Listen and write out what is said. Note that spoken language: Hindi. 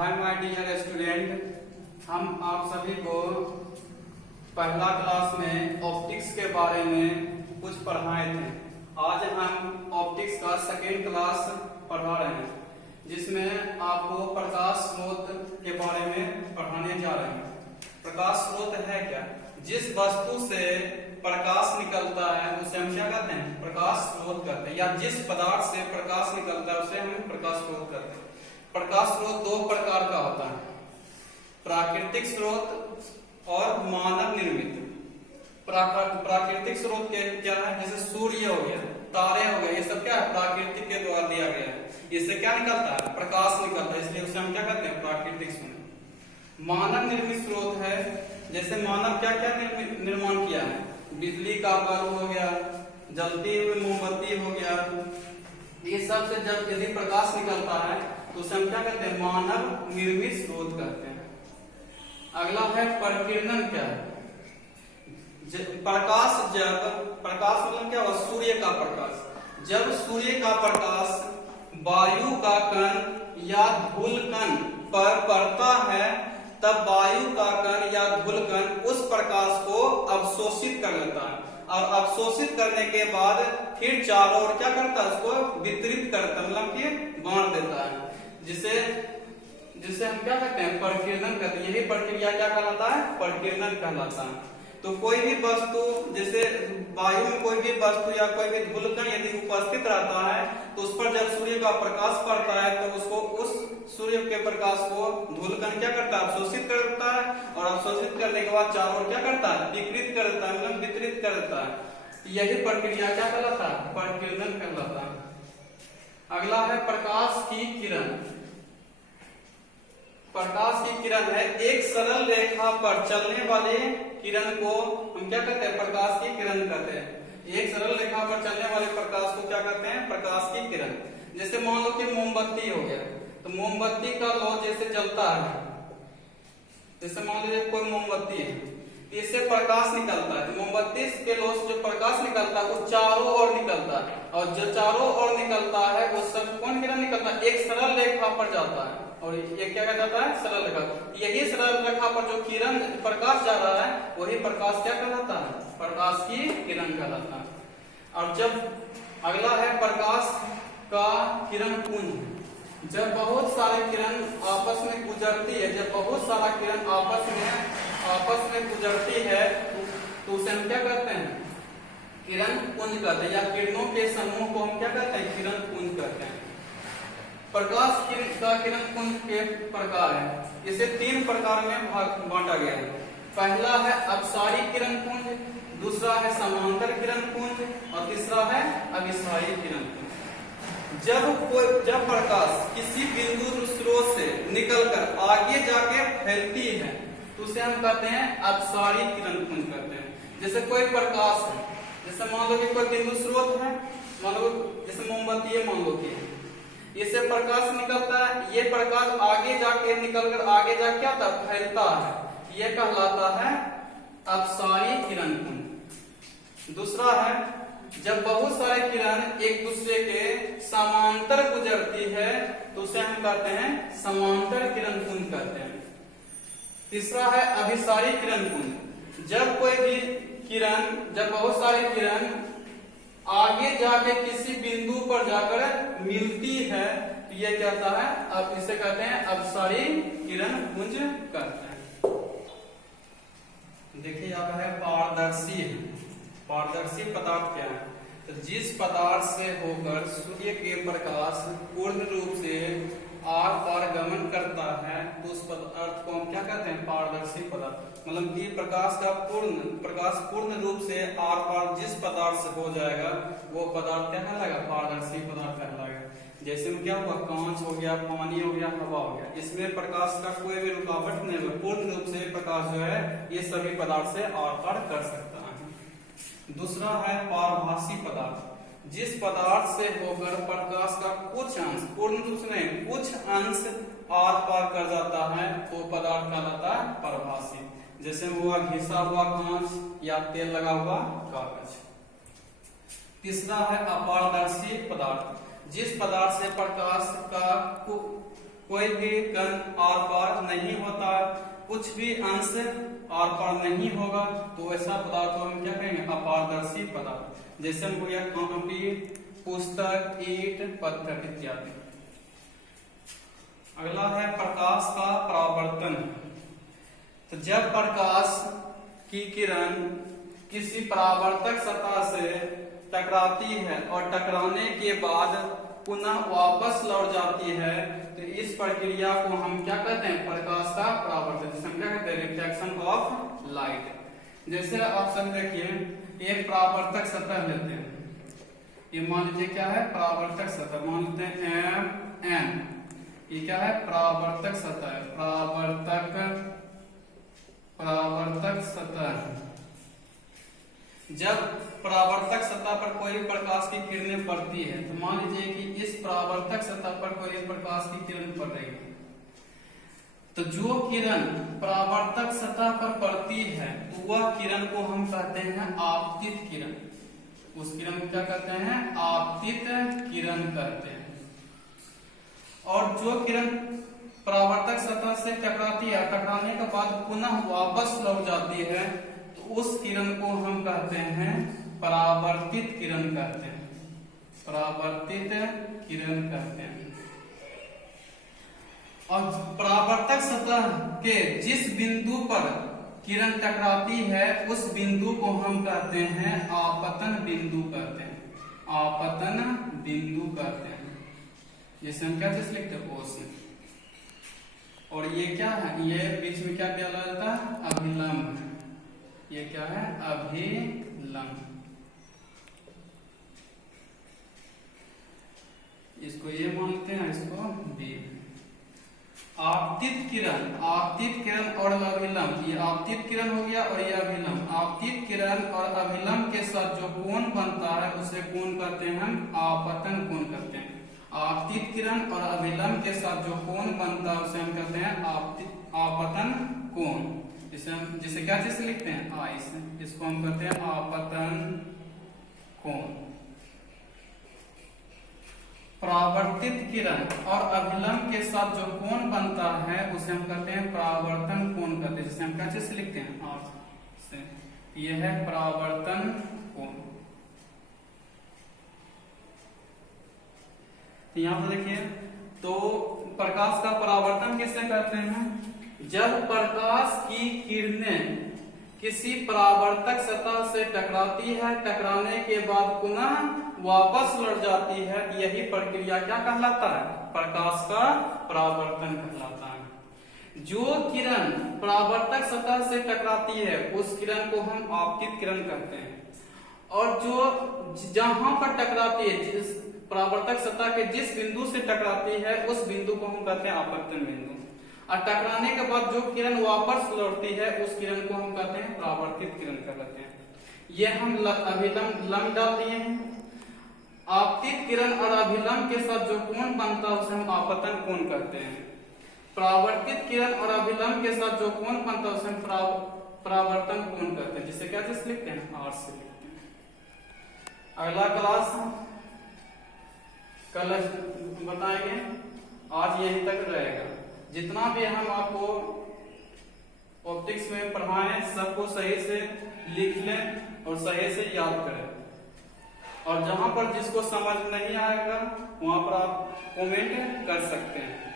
हाय माय डियर स्टूडेंट, हम आप सभी को पहला क्लास में ऑप्टिक्स के बारे में कुछ पढ़ाए थे। आज हम ऑप्टिक्स का सेकेंड क्लास पढ़ा रहे हैं, जिसमें आपको प्रकाश स्रोत के बारे में पढ़ाने जा रहे हैं। प्रकाश स्रोत है क्या? जिस वस्तु से प्रकाश निकलता है उसे हम क्या कहते हैं? प्रकाश स्रोत कहते हैं। या जिस पदार्थ से प्रकाश निकलता है उसे हम प्रकाश स्रोत कहते हैं। प्रकाश स्रोत दो प्रकार का होता है, प्राकृतिक स्रोत और मानव निर्मित। प्राकृतिक स्रोत क्या है? जैसे सूर्य हो गया, तारे हो गए, ये सब क्या है? प्राकृतिक के द्वारा दिया गया है। इससे क्या निकलता है? प्रकाश निकलता है, इसलिए उसे हम क्या कहते हैं? प्राकृतिक स्रोत। मानव निर्मित स्रोत है, जैसे मानव क्या क्या निर्माण किया है? बिजली का बल्ब हो गया, जलती हुई मोमबत्ती हो गया, ये सब से जब यदि प्रकाश निकलता है तो उसे हम क्या कहते हैं? मानव निर्मित स्रोत कहते हैं। अगला है प्रकीर्णन। क्या है? प्रकाश मतलब क्या हुआ? सूर्य का प्रकाश। जब सूर्य का प्रकाश वायु का कण या धूल कण पर पड़ता है, तब वायु का कण या धूल कण उस प्रकाश को अवशोषित कर लेता है, और अवशोषित करने के बाद फिर चारों ओर क्या करता है? उसको वितरित करता है, मतलब कि बांट देता है, जिसे हम क्या कहते हैं? प्रकीर्णन कहते हैं। यही प्रक्रिया क्या कहलाता है? प्रकीर्णन कहलाता है। तो कोई भी वस्तु, जैसे वायु में कोई भी वस्तु या कोई भी धूलकण यदि उपस्थित रहता है तो उस पर जब सूर्य का प्रकाश पड़ता है तो उसको उस सूर्य के प्रकाश को धूलकण क्या करता है? अवशोषित कर देता है, और अवशोषित करने के बाद चारों ओर क्या करता है? विकृत कर देता है, मतलब वितरित कर देता है। यही प्रक्रिया क्या कहलाता है? प्रकीर्णन कहलाता है। अगला है प्रकाश की किरण। प्रकाश की किरण है एक सरल रेखा पर चलने वाले किरण को हम क्या कहते हैं? प्रकाश की किरण कहते हैं। एक सरल रेखा पर चलने वाले प्रकाश को क्या कहते हैं? प्रकाश की किरण। जैसे मान लो कि मोमबत्ती हो गया, तो मोमबत्ती का लौ जैसे जलता है, जैसे मान लीजिए कोई मोमबत्ती है, इससे प्रकाश निकलता है। तो मोमबत्ती के लौ से जो प्रकाश निकलता है वो चारों ओर निकलता है, और जो चारों ओर निकलता है वो सब कौन किरण निकलता है? एक सरल रेखा पर जाता है, और ये क्या कहा जाता है? सरल रेखा। यही सरल रेखा पर जो किरण प्रकाश जा रहा है वही प्रकाश क्या कहलाता है? प्रकाश की किरण कहलाता है। और जब अगला है प्रकाश का किरण पुंज। जब बहुत सारे किरण आपस में गुजरती है, जब बहुत सारा किरण आपस में गुजरती है तो उसे हम क्या कहते हैं? किरण पुंज कहते हैं। या किरणों के समूह को हम क्या कहते हैं? किरण पुंज कहते हैं। प्रकाश का किरण पुंज के प्रकार है, इसे तीन प्रकार में बांटा गया है। पहला है अपसारी किरण पुंज, दूसरा है समांतर किरण पुंज, और तीसरा है अभिसारी किरण पुंज। जब प्रकाश किसी बिंदु स्रोत से निकलकर आगे जाके फैलती है तो उसे हम कहते हैं अपसारी किरण पुंज कहते हैं। जैसे कोई प्रकाश है, जैसे मान लो कि कोई बिंदु स्रोत है, मान लो जैसे मोमबत्ती है, मान लो कि इससे प्रकाश निकलता है, ये प्रकाश आगे जाके निकलकर आगे जाके क्या होता है? फैलता है, ये कहलाता है अपसारी किरण पुंज। दूसरा है जब बहुत सारे किरण एक दूसरे के समांतर गुजरती है तो उसे हम कहते हैं समांतर किरण पुंज कहते हैं। तीसरा है अभिसारी किरण पुंज। जब कोई भी किरण, जब बहुत सारे किरण आगे जाके किसी बिंदु पर जाकर मिलती है तो ये क्या होता है? अब इसे कहते हैं अपसारी किरण पुंज कहते हैं। देखिए यहाँ है पारदर्शी। पारदर्शी पदार्थ क्या है? तो जिस पदार्थ से होकर सूर्य के प्रकाश पूर्ण रूप से आर पार गमन करता है तो उस पदार्थ को हम क्या कहते हैं? पारदर्शी पदार्थ। मतलब कि प्रकाश पूर्ण रूप से आर पार जिस पदार्थ से हो जाएगा वो पदार्थ क्या कहलाएगा? पारदर्शी पदार्थ कहलाएगा। जैसे में क्या हुआ? कांच हो गया, पानी हो गया, हवा हो गया, इसमें प्रकाश का कोई भी रुकावट नहीं हुआ, पूर्ण रूप से प्रकाश जो है ये सभी पदार्थ से आर पार कर सकता है। दूसरा है पारभासी पदार्थ। जिस पदार्थ से होकर प्रकाश का कुछ अंश, पूर्ण रूप से नहीं, कुछ अंश आर पार कर जाता है तो पदार्थ कहलाता है पारभासी। जैसे हुआ घिसा हुआ कांच या तेल लगा हुआ कागज। तीसरा है अपारदर्शी पदार्थ। जिस पदार्थ से प्रकाश का कोई भी कण आर पार नहीं होता, कुछ भी अंश आर पार नहीं होगा, तो ऐसा पदार्थ को हम क्या कहेंगे? अपारदर्शी पदार्थ। जैसे हम हो गया कॉपी, पुस्तक, ईंट, पत्थर इत्यादि। अगला है प्रकाश का परावर्तन। तो जब प्रकाश की किरण किसी परावर्तक सतह से टकराती है और टकराने के बाद पुनः वापस लौट जाती है, तो इस प्रक्रिया को हम क्या कहते हैं? प्रकाश का परावर्तन। जिसे हम क्या कहते हैं? Reflection of light. जैसे आप सब देखिए, एक परावर्तक सतह लेते हैं, ये मान लीजिए क्या है? परावर्तक सतह। मान लेते हैं M, ये क्या है? परावर्तक सतह। परावर्तक सतह। जब परावर्तक सतह पर कोई प्रकाश की किरणें पड़ती है, तो मान लीजिए कि इस परावर्तक सतह पर कोई प्रकाश की किरण पड़ रही है, तो जो किरण परावर्तक सतह पर पड़ती है, तो वह किरण को हम कहते हैं आपतित किरण। उस किरण को क्या कहते हैं? आपतित किरण कहते हैं। और जो किरण परावर्तक सतह से टकराती है, टकराने के बाद पुनः वापस लौट जाती है, तो उस किरण को हम कहते हैं परावर्तित किरण कहते हैं। परावर्तित किरण कहते हैं। और परावर्तक सतह के जिस बिंदु पर किरण टकराती है, उस बिंदु को हम कहते हैं आपतन बिंदु कहते हैं। आपतन बिंदु कहते हैं। जैसे हम क्या चीज लिखते हैं? O से। और ये क्या है? ये बीच में क्या कहलाता है? अभिलंब। ये क्या है? अभिलंब। इसको ये मानते हैं, इसको B। आपतित किरण और अभिलंब, ये आपतित किरण हो गया और ये अभिलंब। आपतित किरण और अभिलंब के साथ जो कोण बनता है, उसे कोण कहते हैं हम आपतन कोण कहते हैं। आपतित किरण और अभिलंब के साथ जो कोण बनता है, उसे हम कहते हैं आपतन कोण। जिसे क्या चीज लिखते हैं? I से। इसको हम कहते हैं आपतन कोण। परावर्तित किरण और अभिलंब के साथ जो कोण बनता है, उसे हम कहते हैं परावर्तन कोण कहते हैं। जिसे हम क्या चीज लिखते हैं? R से। यह है परावर्तन कोण। यहाँ पर देखिए, तो प्रकाश का परावर्तन किससे कहते हैं? जब प्रकाश की किरणें किसी परावर्तक सतह से टकराती है, टकराने के बाद पुनः वापस लौट जाती है, यही प्रक्रिया क्या कहलाता है? प्रकाश का परावर्तन कहलाता है। जो किरण परावर्तक सतह से टकराती है, उस किरण को हम आपतित किरण कहते हैं। और जो जहां पर टकराती है, जिस परावर्तक सतह के जिस बिंदु से टकराती है, उस बिंदु को हम कहते हैं आपतन बिंदु। और टकराने के बाद जो किरण वापस लौटती है, उस किरण को हम कहते हैं परावर्तित किरण कहते हैं। ये हम अभिलंब डाल दिए हैं। आपतित किरण और अभिलंब के साथ जो कोण बनता है, उसे हम आपतन कोण कहते हैं। परावर्तित किरण और अभिलंब के साथ जो कोण बनता है, उसे हम परावर्तन कोण कहते हैं। जिसे क्या चीज लिखते हैं? R से लिखते हैं। अगला क्लास कल बताएंगे। आज यहीं तक रहेगा। जितना भी हम आपको ऑप्टिक्स में पढ़ाएं, सबको सही से लिख लें और सही से याद करें। और जहां पर जिसको समझ नहीं आएगा, वहां पर आप कमेंट कर सकते हैं।